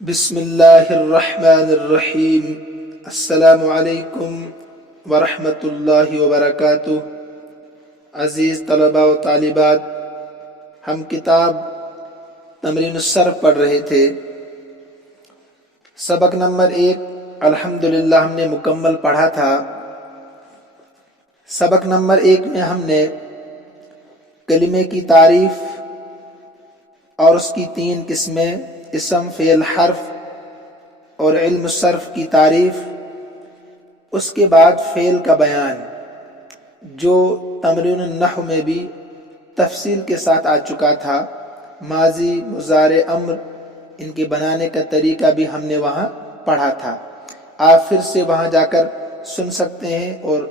بسم اللہ الرحمن الرحیم۔ السلام علیکم ورحمۃ اللہ وبرکاتہ۔ عزیز طلباء و طالبات، ہم کتاب تمرین الصرف پڑھ رہے تھے۔ سبق نمبر 1 الحمدللہ ہم نے مکمل پڑھا تھا۔ سبق نمبر 1 میں ہم نے کلمے کی تعریف اور اس کی 3 قسمیں، اسم، فعل، حرف اور علم الصرف کی تعریف، اس کے بعد فعل کا بیان جو تمرین النحو میں بھی تفصیل کے ساتھ آ چکا تھا۔ ماضی، مضارع، امر، ان کے بنانے کا طریقہ بھی ہم نے وہاں پڑھا تھا۔ آپ پھر سے وہاں جا کر سن سکتے ہیں اور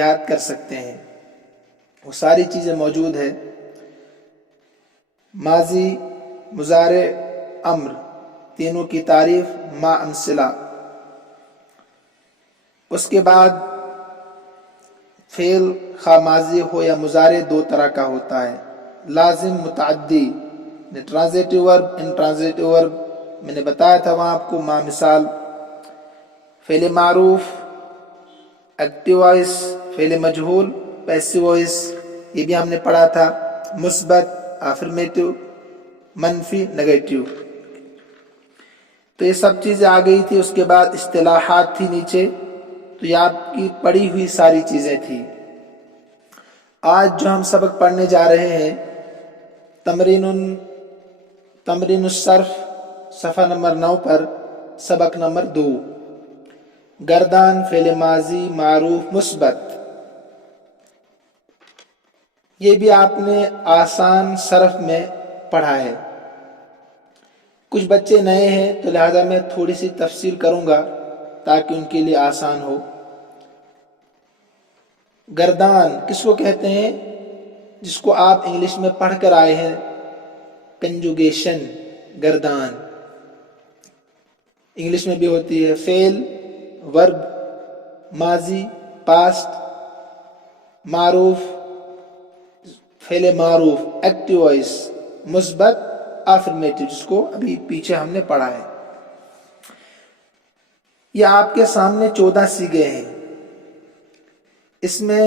یاد کر سکتے ہیں، وہ ساری چیزیں موجود ہیں۔ ماضی، مضارع، امر، تینوں کی تعریف ما امثلہ۔ اس کے بعد فعل خواہ ماضی ہو یا مضارع 2 طرح کا ہوتا ہے، لازم، متعدی، ٹرانزیٹو ورب، انٹرانزیٹو ورب میں نے بتایا تھا وہاں آپ کو ما مثال۔ فعل معروف، ایکٹیو وائس، فعل مجہول، پیسو وائس، یہ بھی ہم نے پڑھا تھا۔ مثبت، افرمیٹو، منفی، نیگیٹو، تو یہ سب چیزیں آ گئی تھی۔ اس کے بعد اصطلاحات تھی نیچے، تو یہ آپ کی پڑھی ہوئی ساری چیزیں تھی۔ آج جو ہم سبق پڑھنے جا رہے ہیں، تمرین الصرف صفحہ نمبر 9 پر سبق نمبر 2، گردان، فعل ماضی، معروف، مثبت۔ یہ بھی آپ نے آسان صرف میں پڑھا ہے۔ کچھ بچے نئے ہیں تو لہذا میں تھوڑی سی تفصیل کروں گا تاکہ ان کے لیے آسان ہو۔ گردان کس کو کہتے ہیں؟ جس کو آپ انگلش میں پڑھ کر آئے ہیں، کنجوگیشن، گردان انگلش میں بھی ہوتی ہے۔ فعل، ورب، ماضی، پاسٹ، معروف، فعل معروف، ایکٹیو وائس، مثبت، افرمیٹو، جس کو ابھی پیچھے ہم نے پڑھا ہے۔ یہ آپ کے سامنے 14 سیغے ہیں۔ اس میں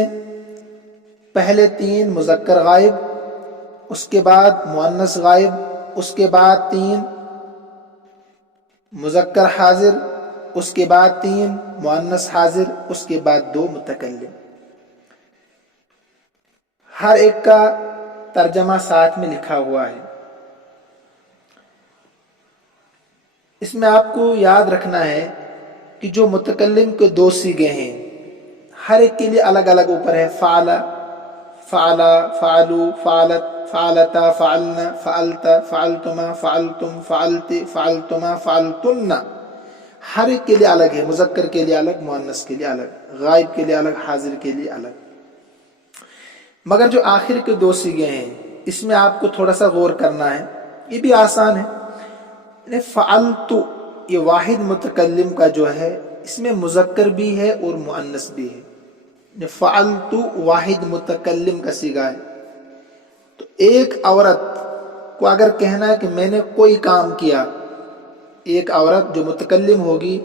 پہلے 3 مذکر غائب، اس کے بعد مؤنث غائب، اس کے بعد 3 مذکر حاضر، اس کے بعد 3 مؤنث حاضر، اس کے بعد 2 متکلم۔ ہر ایک کا ترجمہ ساتھ میں لکھا ہوا ہے۔ اس میں آپ کو یاد رکھنا ہے کہ جو متکلم کے 2 سیغے ہیں، ہر ایک کے لیے الگ الگ اوپر ہے۔ فعل، فعلا، فعلو، فعلت، فعلتا، فعلنا، فعلتا، فعلتما، فعلتم، فعلت، فعلتما، فعلتن، ہر ایک کے لیے الگ ہے۔ مذکر کے لیے الگ، مؤنث کے لیے الگ، غائب کے لیے الگ، حاضر کے لیے الگ۔ مگر جو آخر کے 2 سیغے ہیں، اس میں آپ کو تھوڑا سا غور کرنا ہے، یہ بھی آسان ہے۔ فعلت، یہ واحد متکلم کا جو ہے، اس میں مذکر بھی ہے اور مؤنث بھی ہے۔ فعلت واحد متکلم کا صیغہ ہے، تو ایک عورت کو اگر کہنا ہے کہ میں نے کوئی کام کیا، ایک عورت جو متکلم ہوگی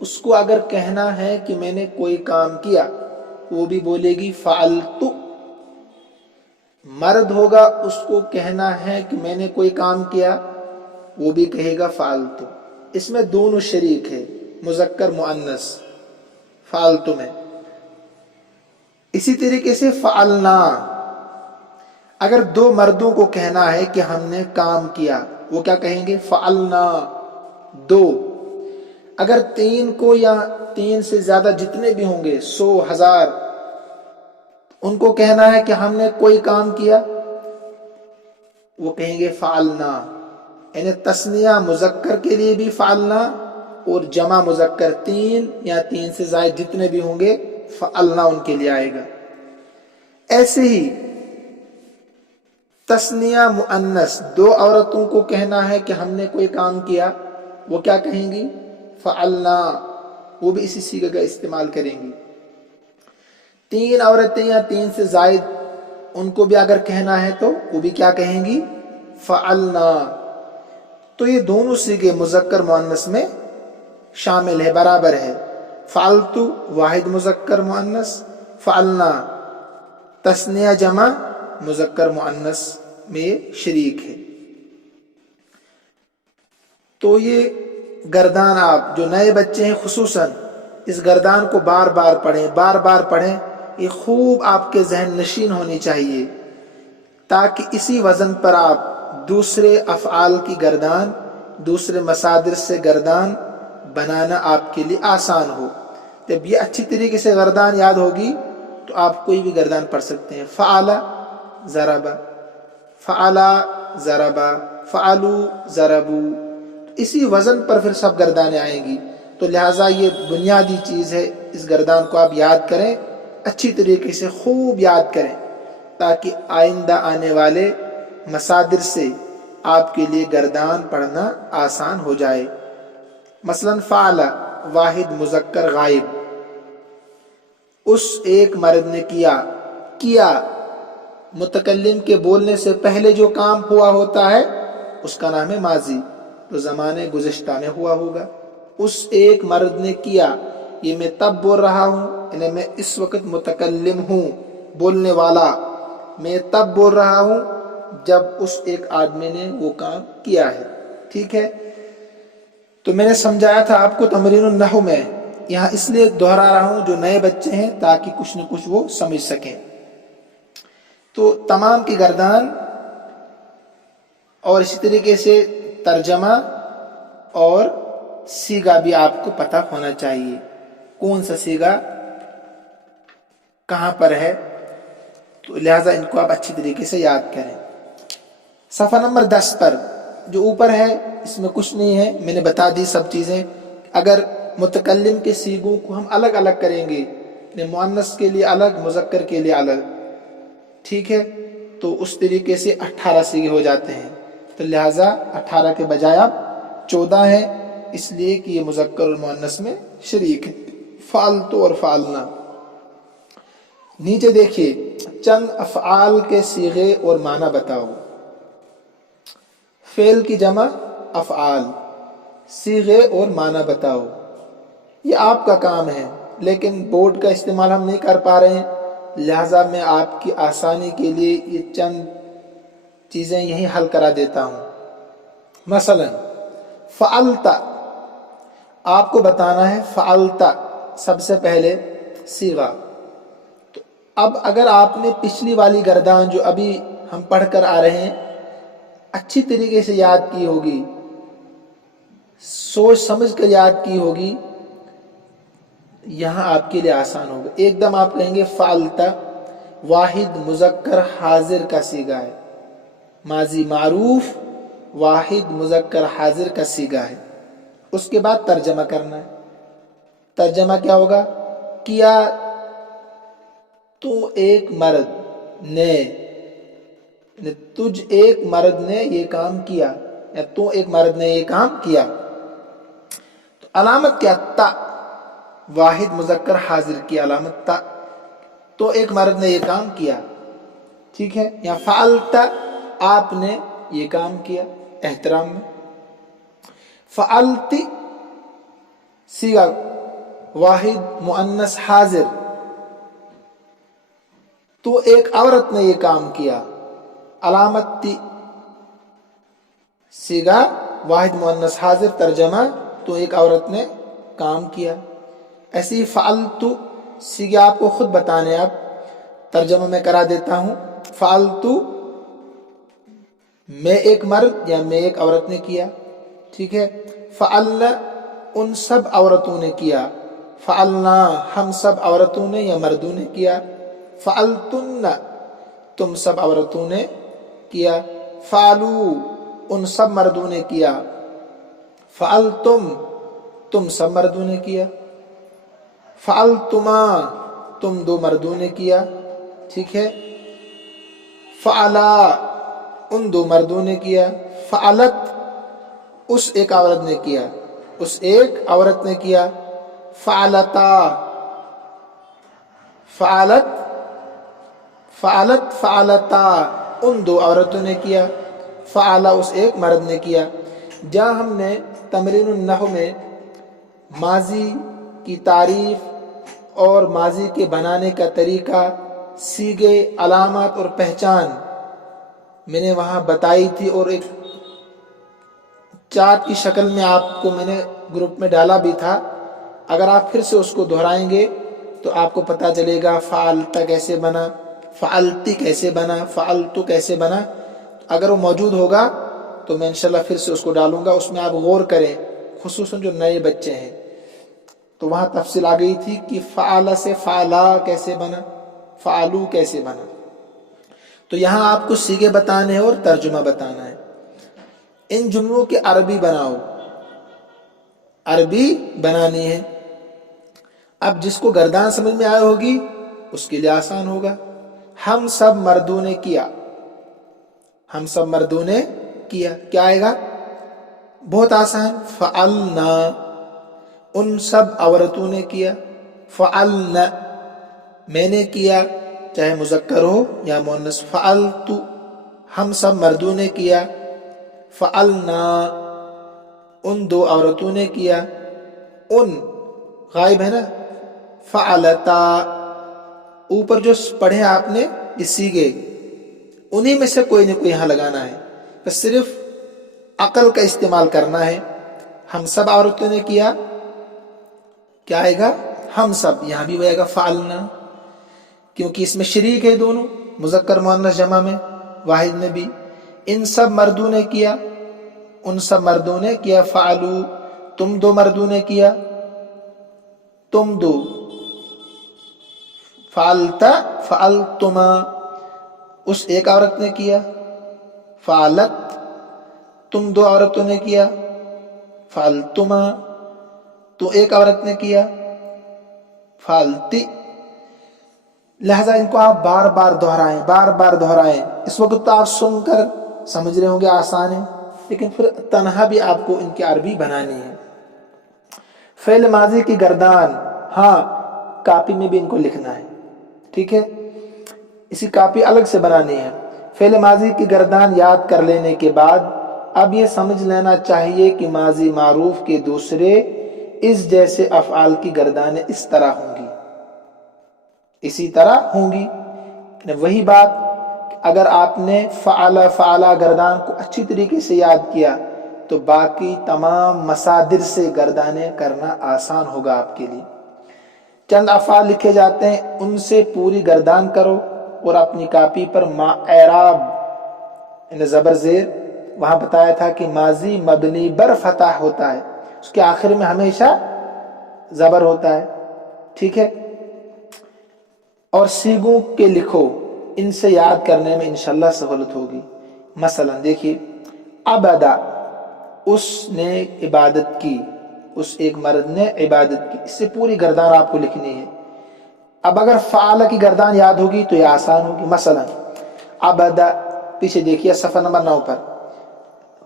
اس کو اگر کہنا ہے کہ میں نے کوئی کام کیا، وہ بھی بولے گی فعلت۔ مرد ہوگا، اس کو کہنا ہے کہ میں نے کوئی کام کیا، وہ بھی کہے گا فعلت۔ اس میں دونوں شریک ہے، مذکر مؤنث فعلت میں۔ اسی طریقے سے فعلنا، اگر 2 مردوں کو کہنا ہے کہ ہم نے کام کیا، وہ کیا کہیں گے؟ فعلنا 2۔ اگر 3 کو یا 3 سے زیادہ جتنے بھی ہوں گے، 100، 1000، ان کو کہنا ہے کہ ہم نے کوئی کام کیا، وہ کہیں گے فعلنا۔ یعنی تثنیہ مذکر کے لیے بھی فعلنا، اور جمع مذکر 3 یا 3 سے زائد جتنے بھی ہوں گے، فعلنا ان کے لیے آئے گا۔ ایسے ہی تثنیہ مؤنث 2 عورتوں کو کہنا ہے کہ ہم نے کوئی کام کیا، وہ کیا کہیں گی؟ فعلنا، وہ بھی اسی صیغے کا استعمال کریں گی۔ 3 عورتیں یا 3 سے زائد، ان کو بھی اگر کہنا ہے تو وہ بھی کیا کہیں گی؟ فعلنا۔ تو یہ دونوں صیغے مذکر مؤنث میں شامل ہے، برابر ہے۔ فعلتو واحد مذکر مؤنث، فعلنا تثنیہ جمع مذکر مؤنث میں شریک ہے۔ تو یہ گردان آپ جو نئے بچے ہیں خصوصاً اس گردان کو بار بار پڑھیں، بار بار پڑھیں، یہ خوب آپ کے ذہن نشین ہونی چاہیے، تاکہ اسی وزن پر آپ دوسرے افعال کی گردان، دوسرے مصادر سے گردان بنانا آپ کے لیے آسان ہو۔ جب یہ اچھی طریقے سے گردان یاد ہوگی تو آپ کوئی بھی گردان پڑھ سکتے ہیں۔ فعل ضرب، فعل ضرب، فعلوا ضربوا، اسی وزن پر پھر سب گردانیں آئیں گی۔ تو لہٰذا یہ بنیادی چیز ہے، اس گردان کو آپ یاد کریں، اچھی طریقے سے خوب یاد کریں، تاکہ آئندہ آنے والے مصادر سے آپ کے لیے گردان پڑھنا آسان ہو جائے۔ مثلا فعل واحد مذکر غائب، اس ایک مرد نے کیا، کیا متکلم کے بولنے سے پہلے جو کام ہوا ہوتا ہے اس کا نام ہے ماضی، تو زمانے گزشتہ میں ہوا ہوگا۔ اس ایک مرد نے کیا، یہ میں تب بول رہا ہوں، یعنی میں اس وقت متکلم ہوں، بولنے والا، میں تب بول رہا ہوں جب اس ایک آدمی نے وہ کام کیا ہے۔ ٹھیک ہے، تو میں نے سمجھایا تھا آپ کو تمرین النحو میں، یہاں اس لیے دہرا رہا ہوں جو نئے بچے ہیں تاکہ کچھ نہ کچھ وہ سمجھ سکیں۔ تو تمام کی گردان اور اسی طریقے سے ترجمہ اور صیغہ بھی آپ کو پتہ ہونا چاہیے، کون سا صیغہ کہاں پر ہے، تو لہٰذا ان کو آپ اچھی طریقے سے یاد کریں۔ صفحہ نمبر 10 پر جو اوپر ہے اس میں کچھ نہیں ہے، میں نے بتا دی سب چیزیں۔ اگر متکلم کے صیغوں کو ہم الگ الگ کریں گے، یعنی مؤنث کے لیے الگ، مذکر کے لیے الگ، ٹھیک ہے، تو اس طریقے سے 18 صیغے ہو جاتے ہیں۔ تو لہٰذا 18 کے بجائے اب 14 ہے، اس لیے کہ یہ مذکر اور مؤنث میں شریک ہے۔ فعلتو اور فعلنا۔ نیچے دیکھیے، چند افعال کے صیغے اور معنی بتاؤ۔ فعل کی جمع افعال، صیغے اور معنی بتاؤ۔ یہ آپ کا کام ہے، لیکن بورڈ کا استعمال ہم نہیں کر پا رہے ہیں، لہٰذا میں آپ کی آسانی کے لیے یہ چند چیزیں یہیں حل کرا دیتا ہوں۔ مثلا فعلت، آپ کو بتانا ہے فعلت سب سے پہلے صیغہ۔ تو اب اگر آپ نے پچھلی والی گردان جو ابھی ہم پڑھ کر آ رہے ہیں اچھی طریقے سے یاد کی ہوگی، سوچ سمجھ کر یاد کی ہوگی، یہاں آپ کے لیے آسان ہوگا۔ ایک دم آپ کہیں گے فعلت واحد مذکر حاضر کا صیغہ ہے، ماضی معروف واحد مذکر حاضر کا صیغہ ہے۔ اس کے بعد ترجمہ کرنا ہے۔ ترجمہ کیا ہوگا؟ کیا تو ایک مرد نے، تجھ ایک مرد نے یہ کام کیا، یا تو ایک مرد نے یہ کام کیا۔ تو علامت کیا؟ تا، واحد مذکر حاضر کی علامت تا، تو ایک مرد نے یہ کام کیا، ٹھیک ہے۔ یا فعلت، آپ نے یہ کام کیا احترام میں۔ فعلتی صیغہ واحد مؤنث حاضر، تو ایک عورت نے یہ کام کیا، علامت تی۔ صیغہ واحد مؤنث حاضر، ترجمہ تو ایک عورت نے کام کیا۔ ایسے ہی فعلتو صیغہ آپ کو خود بتانے، اب ترجمہ میں کرا دیتا ہوں۔ فعلتو میں ایک مرد یا میں ایک عورت نے کیا، ٹھیک ہے۔ فعلنا ان سب عورتوں نے کیا، فعلنا ہم سب عورتوں نے یا مردوں نے کیا۔ فعلتن تم سب عورتوں نے کیا۔ فعلو ان سب مردوں نے کیا۔ فعلتم تم سب مردوں نے کیا۔ فعلتما تم دو مردوں نے کیا، ٹھیک ہے۔ فعلا ان دو مردوں نے کیا۔ فعلت اس ایک عورت نے کیا، اس ایک عورت نے کیا۔ فعلتا فعلت فعلت فعلتا ان دو عورتوں نے کیا۔ فعلا اس ایک مرد نے کیا۔ جہاں ہم نے تمرین النحو میں ماضی کی تعریف اور ماضی کے بنانے کا طریقہ، صیغے، علامات اور پہچان میں نے وہاں بتائی تھی، اور ایک چارٹ کی شکل میں آپ کو میں نے گروپ میں ڈالا بھی تھا۔ اگر آپ پھر سے اس کو دہرائیں گے تو آپ کو پتہ چلے گا فعلت کیسے بنا، فعلتی کیسے بنا، فعلتو کیسے بنا۔ اگر وہ موجود ہوگا تو میں انشاءاللہ پھر سے اس کو ڈالوں گا، اس میں آپ غور کریں، خصوصاً جو نئے بچے ہیں۔ تو وہاں تفصیل آ گئی تھی کہ فعل سے فعلا کیسے بنا، فعلو کیسے بنا۔ تو یہاں آپ کو صیغے بتانے ہیں اور ترجمہ بتانا ہے۔ ان جملوں کی عربی بناؤ، عربی بنانی ہے۔ اب جس کو گردان سمجھ میں آئے ہوگی اس کے لیے آسان ہوگا۔ ہم سب مردوں نے کیا، ہم سب مردوں نے کیا، کیا آئے گا؟ بہت آسان، فعلنا۔ ان سب عورتوں نے کیا، فعلنا۔ میں نے کیا، چاہے مذکر ہو یا مؤنث، فعلتو۔ ہم سب مردوں نے کیا، فعلنا۔ ان دو عورتوں نے کیا، ان غائب ہے نا، فعلتا۔ اوپر جو پڑھے آپ نے یہ صیغے، انہی میں سے کوئی نہ کوئی یہاں لگانا ہے، بس صرف عقل کا استعمال کرنا ہے۔ ہم سب عورتوں نے کیا، کیا آئے گا؟ ہم سب۔ یہاں بھی آئے گا فعلنا، کیونکہ اس میں شریک ہے دونوں، مذکر مؤنث جمع میں، واحد میں بھی۔ ان سب مردوں نے کیا، ان سب مردوں نے کیا، فعلو۔ تم دو مردوں نے کیا، تم دو، فعلتا، فعلتما۔ اس ایک عورت نے کیا، فعلت۔ تم دو عورتوں نے کیا، فعلتما۔ تو ایک عورت نے کیا، فعلتی۔ لہذا ان کو آپ بار بار دہرائیں، بار بار دہرائیں۔ اس وقت تو آپ سن کر سمجھ رہے ہوں گے آسان ہے، لیکن پھر تنہا بھی آپ کو ان کی عربی بنانی ہے۔ فعل ماضی کی گردان، ہاں کاپی میں بھی ان کو لکھنا ہے، ٹھیک ہے، اسی کاپی الگ سے بنانی ہے۔ فعل ماضی کی گردان یاد کر لینے کے بعد اب یہ سمجھ لینا چاہیے کہ ماضی معروف کے دوسرے اس جیسے افعال کی گردانیں اس طرح ہوں گی، اسی طرح ہوں گی۔ وہی بات کہ اگر آپ نے فعل فعلا گردان کو اچھی طریقے سے یاد کیا تو باقی تمام مصادر سے گردانیں کرنا آسان ہوگا آپ کے لیے۔ چند افعال لکھے جاتے ہیں، ان سے پوری گردان کرو اور اپنی کاپی پر ما اعراب زبر زیر، وہاں بتایا تھا کہ ماضی مبنی بر فتح ہوتا ہے، اس کے آخر میں ہمیشہ زبر ہوتا ہے، ٹھیک ہے۔ اور صیغوں کے لکھو، ان سے یاد کرنے میں انشاءاللہ سہولت ہوگی۔ مثلا دیکھیے، عبدا، اس نے عبادت کی، اس ایک مرد نے عبادت کی، اس سے پوری گردان آپ کو لکھنی ہے۔ اب اگر فعل کی گردان یاد ہوگی تو یہ آسان ہوگی۔ مثلا عبدا، پیچھے دیکھیے صفحہ نمبر 9 پر،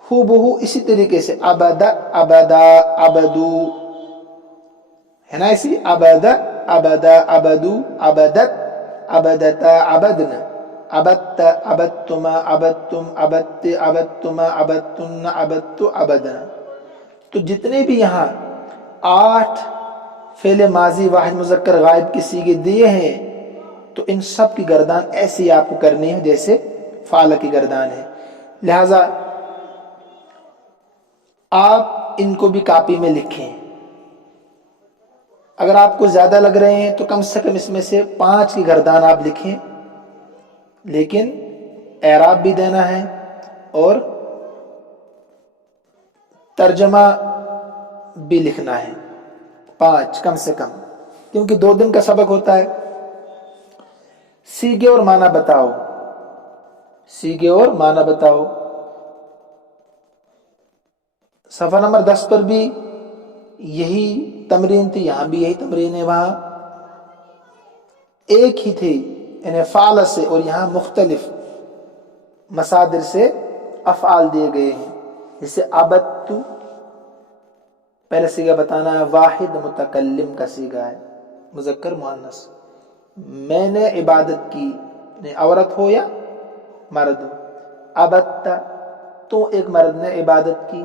ہو بہو اسی طریقے سے عبدا، عبدا، عبدو، ہے نا، اسی عبدا، عبدا، عبدو، عبدت، عبدتا، عبدنا، عبدت، عبدتما، عبدتم، عبدت، عبدتما، عبدتن، عبدت، عبدنا۔ تو جتنے بھی یہاں 8 فعل ماضی واحد مذکر غائب کی صیغے دیے ہیں، تو ان سب کی گردان ایسی آپ کو کرنی ہے جیسے فعل کی گردان ہے۔ لہذا آپ ان کو بھی کاپی میں لکھیں۔ اگر آپ کو زیادہ لگ رہے ہیں تو کم سے کم اس میں سے 5 کی گردان آپ لکھیں، لیکن اعراب بھی دینا ہے اور ترجمہ بھی لکھنا ہے، 5 کم سے کم، کیونکہ 2 دن کا سبق ہوتا ہے۔ صیغے اور معنی بتاؤ، صیغے اور معنی بتاؤ، صفحہ نمبر 10 پر بھی یہی تمرین تھی، یہاں بھی یہی تمرین ہے، وہاں ایک ہی تھی، یعنی فعل سے، اور یہاں مختلف مصادر سے افعال دیے گئے ہیں۔ جیسے عبدتو، پہلے صیغہ بتانا ہے، واحد متکلم کا صیغہ ہے، مذکر مؤنث۔ میں نے عبادت کی، عورت ہو یا مرد ہو۔ عبدت، تو ایک مرد نے عبادت کی،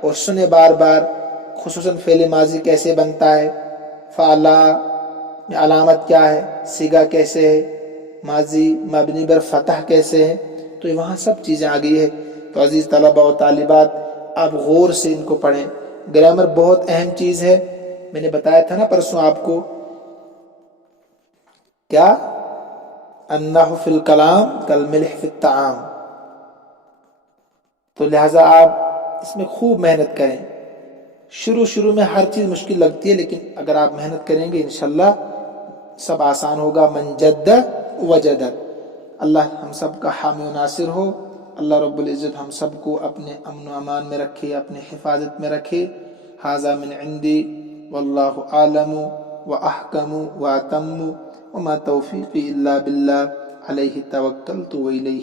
اور سنے بار بار خصوصاً فعل ماضی کیسے بنتا ہے، فعلا میں علامت کیا ہے، صیغہ کیسے ہے، ماضی مبنی بر فتح کیسے ہے، تو وہاں سب چیزیں آ گئی ہے۔ تو عزیز طلبہ و طالبات، آپ غور سے ان کو پڑھیں۔ گرامر بہت اہم چیز ہے، میں نے بتایا تھا نا پرسوں آپ کو، کیا النحو فی الکلام کالملح فی الطعام، تو لہٰذا آپ اس میں خوب محنت کریں۔ شروع میں ہر چیز مشکل لگتی ہے، لیکن اگر آپ محنت کریں گے انشاءاللہ سب آسان ہوگا۔ من جد وجد۔ اللہ ہم سب کا حامی و ناصر ہو۔ اللہ رب العزت ہم سب کو اپنے امن و امان میں رکھے، اپنے حفاظت میں رکھے۔ ھذا من عندی واللہ اعلم واحکم واتم وما توفیقی الا باللہ علیہ توکلت والیہ